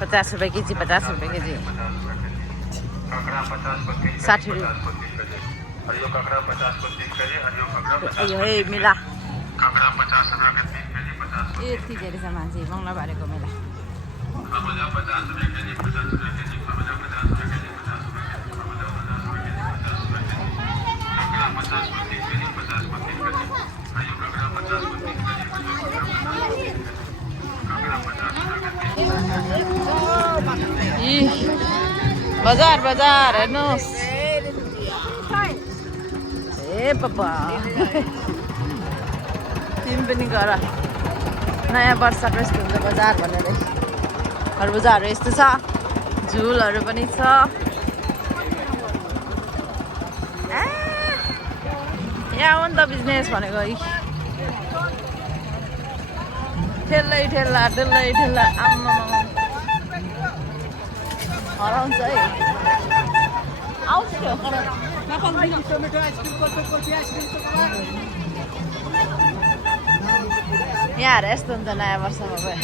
50 रुपियाँ केजी 50 रुपियाँ केजी 60 रुपियाँ यो है मेला यति धेरै छ मान्छे मङ्गलबारेको मेला बजार बजार हेर्नुहोस् ए पापा तिमी पनि गर नयाँ वर्षको यस्तो हुन्छ बजार भनेर खरबुजाहरू यस्तो छ झुलहरू पनि छ यहाँ हो नि त बिजनेस भनेको ठेल्लै ठेल्ला ठेल्लै ठेल्ला आम्मा हराउँछ है आउँछ यहाँ यस्तो हुन्छ नयाँ वर्षमा भयो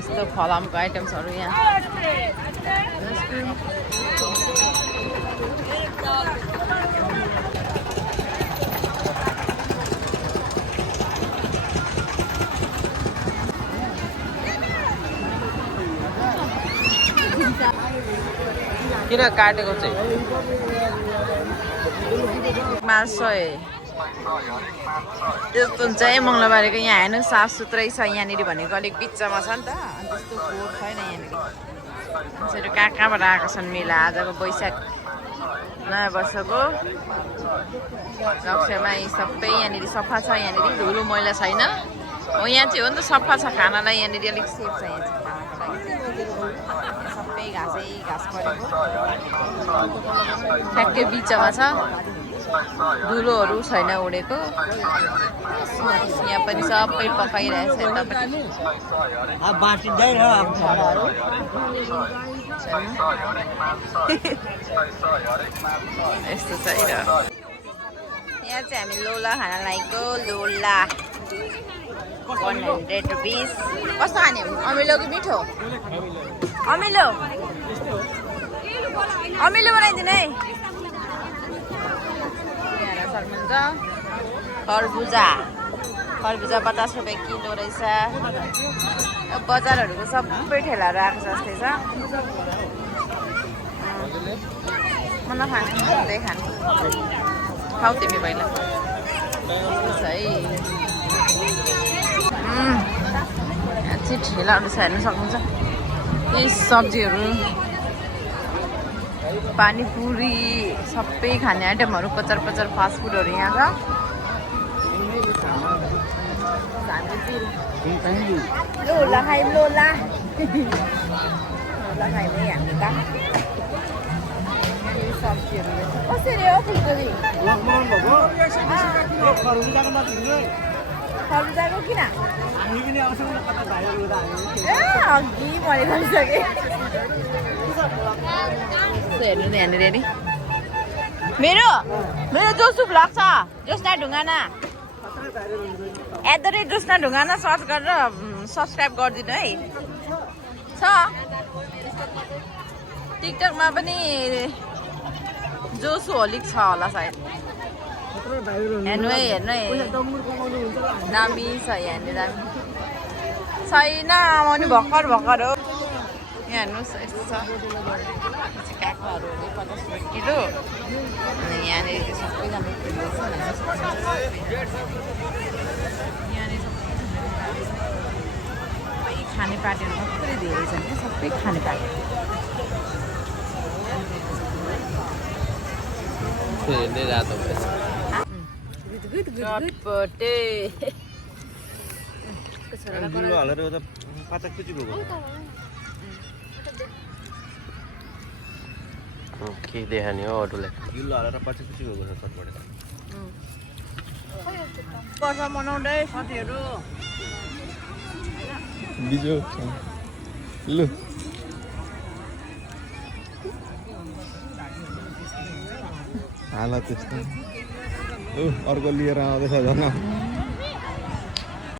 यस्तो फलामको आइटम्सहरू यहाँ किन काटेको चाहिँ मासु त्यस्तो हुन्छ है मङ्गलबारेको यहाँ हेर्नु साफ सुथरै छ यहाँनिर भनेको अलिक बिचमा छ नि त अनि त्यस्तो फोहोर छैन यहाँनिर मान्छेहरू कहाँ कहाँबाट आएको छन् मेला आजको वैशाख नयाँ वर्षको लक्ष्यमा सबै यहाँनिर सफा छ यहाँनिर धुलो मैला छैन हो यहाँ चाहिँ हो नि त सफा छ खानालाई यहाँनिर अलिक सेफ छ यहाँ चाहिँ सबै घाँसै घाँस परेको ठ्याक्कै बिचमा छ धुलोहरू छैन उडेको यहाँ पनि सबै पकाइरहेछ यस्तो छ यहाँ चाहिँ हामी लोला खाना लागेको लोला 100 रुपिस कस्तो खाने अमिलो कि मिठो अमिलो अमिलो बनाइदिनु है खरबुजा खरबुजा 50 रुपियाँ किलो रहेछ बजारहरूको सबै ठेलाहरू आएको जस्तै छ म नखाने त्यही खानु खाऊ तिमी पहिला है यहाँ चाहिँ ठेलाहरू छ हेर्नु सक्नुहुन्छ यही सब्जीहरू पानीपुरी सबै खाने आइटमहरू पचार पचार फास्ट फुडहरू यहाँ छ लोला खायौँ लोला लोला खायौँ हामी त सब्जीहरू कसरी हो फुलकोपी खरबुजाको किन अघि मैले गरिसकेँ हेर्नु नि यहाँनिर नि मेरो मेरो जोसु भ्लग छ जोस्ना ढुङ्गाना @जोस्ना ढुङ्गाना सर्च गरेर सब्सक्राइब गरिदिनु है छ टिकटकमा पनि जोसु होलिक छ होला सायद हेर्नु है दामी छ यहाँनिर दामी छैन आउनु भर्खर भर्खर हो यहाँ हेर्नुहोस् यस्तो छ काँक्राहरू 50 रुपियाँ किलो अनि यहाँनिर सबैजना यहाँनिर सबै खानेपाटीहरू मात्रै धेरै छन् क्या सबै खानेपाटी रातो चटपटे के देखाने हो अरूलाई वर्ष मनाउँदै साथीहरू बिजो लु हालत त्यस्तो अर्को लिएर आउँदैछ झन्